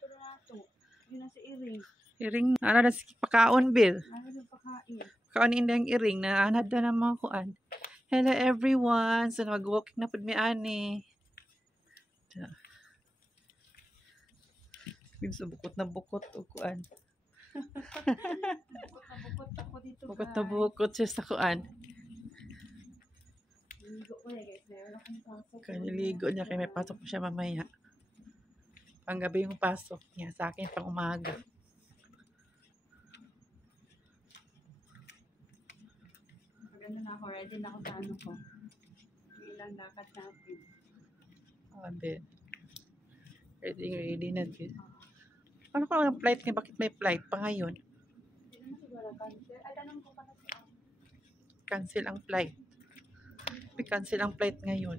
pero nato. Yun na si Iring. Iring, ano na si pakaon, Bill. Ano yung pakain? Pakaon hindi ang iring, na anad na mga kuan. Hello everyone, so mag-walking na pud mi ani. Bill, so bukot na bukot o kuan. Bukot ako dito. Bukot na bukot siya sa kuan. Ligo ko na guys. Meron akong pasok. Kaniligo niya kay may pasok po siya mamaya. Panggabi yung pasok niya sa akin pang umaga. Maganda na ako. Ready na ako sa ano ko. Ilang lakad natin. Sabi. Ready na din. Ano ko ang flight niya? Bakit may flight pa ngayon? Hindi naman siguro cancel. Ay, tanong ko pa kasi ako. Cancel ang flight. May cancel ang flight ngayon.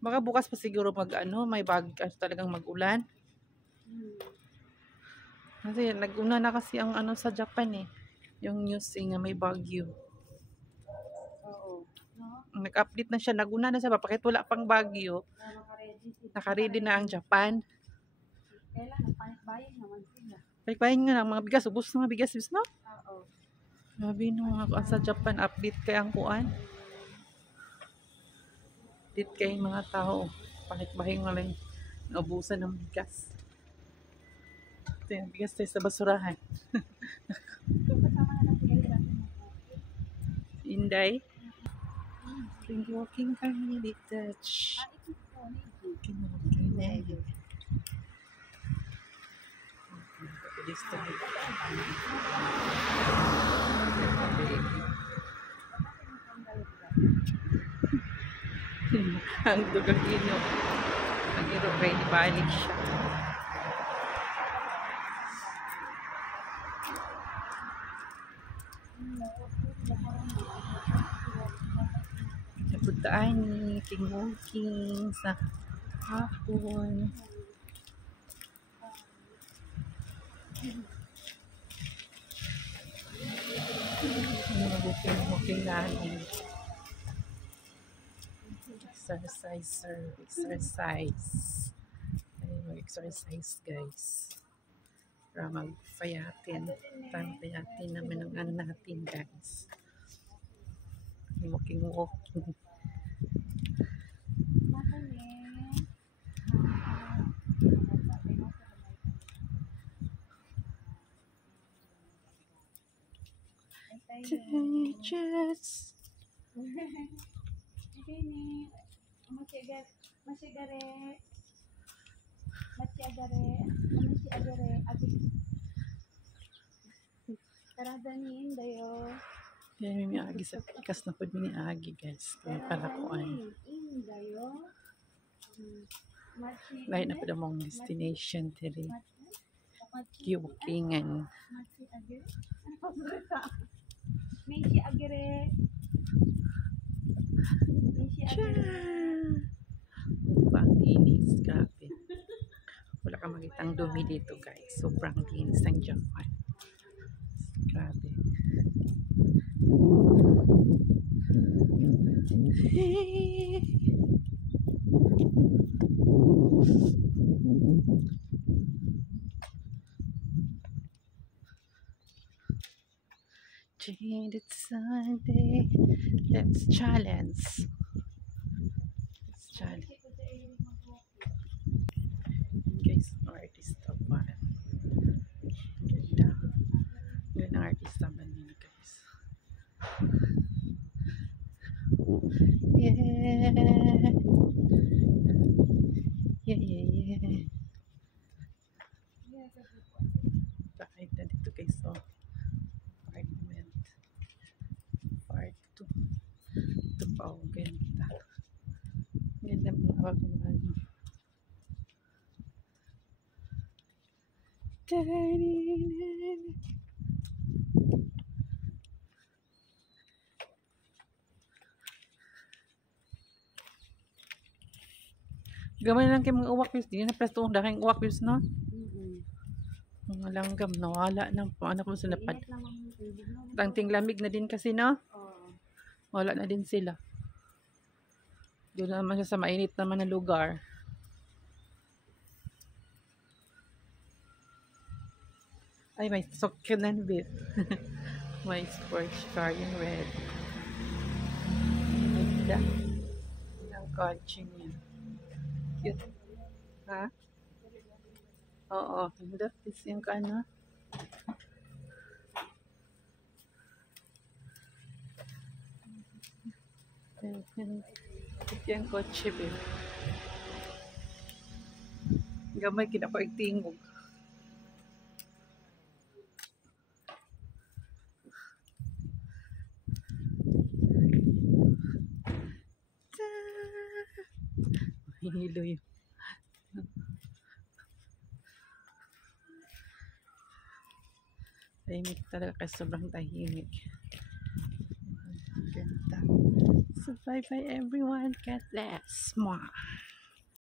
Baka bukas pa siguro may talagang mag-ulan. Kasi nag-una na kasi ang sa Japan eh. Yung news nga may bagyo. Oo. No? Nag-update na siya. Nag-una na siya. Bakit wala pang bagyo? Naka-ready na ang Japan. Kailan? Nagpanik-bayang naman sila. Panik-bayang nga lang. Mga bigas. Ubus na mga bigas. No? Oo. Sabi nung sa Japan, update kay ang kuan. Update kay mga tao. Panik-bayang nga lang. Naubusan ng bigas. Ito yung bigas tayo sa basurahan. Kasama na natin ngayon. Inday. Walking kami detach. Walking na yun. This time. Ang dugang ino. Ang iro kay ibalik siya. Napuntaan ni walking sa hapon. Walking natin. Exercise. Ay, mag-exercise guys. Para magpayatin. Pampayatin naman ang ano natin guys. Walking. Just Karadanin dayo. yan may agi sa pikas na po ni agi guys. Kaya pala ko ay dayo. lahat na po na mong destination tiri. Walkingan. Meshi agere. Sobrang linis, grabe. Wala kang makitang dumi dito guys. Sobrang linis ng Japan. Grabe. It's Sunday. Let's challenge. Guys, artista ba? Ganda. Ganda ng artista ba nila guys? Yeah. Bakit na dito guys, so apartment part 2 ito pa o ganda mga ano gamay lang kayo mga uwak views. Di na presto ang daking uwak views, no? Mga langgam, nawala na. Paano kung sinapad? Tangting lamig na din kasi, no? Wala na din sila. Doon naman siya sa mainit naman na lugar. Ay, may succulent bit. May sports car in red. Ganda. Ang kotse niya. Cute. Ha? Oo. Ganda. This yung ano. Ito yung kotse, babe. Gamay kinapaigtingog. Hihilo yun. Tahimik talaga kasi sobrang tahimik. Ganda. So bye bye everyone. God bless. Mwah.